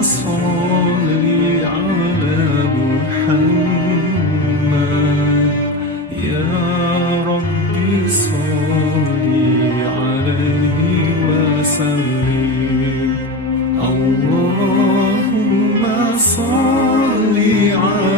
صل على محمد يا ربي صل عليه وسلم اللهم صل على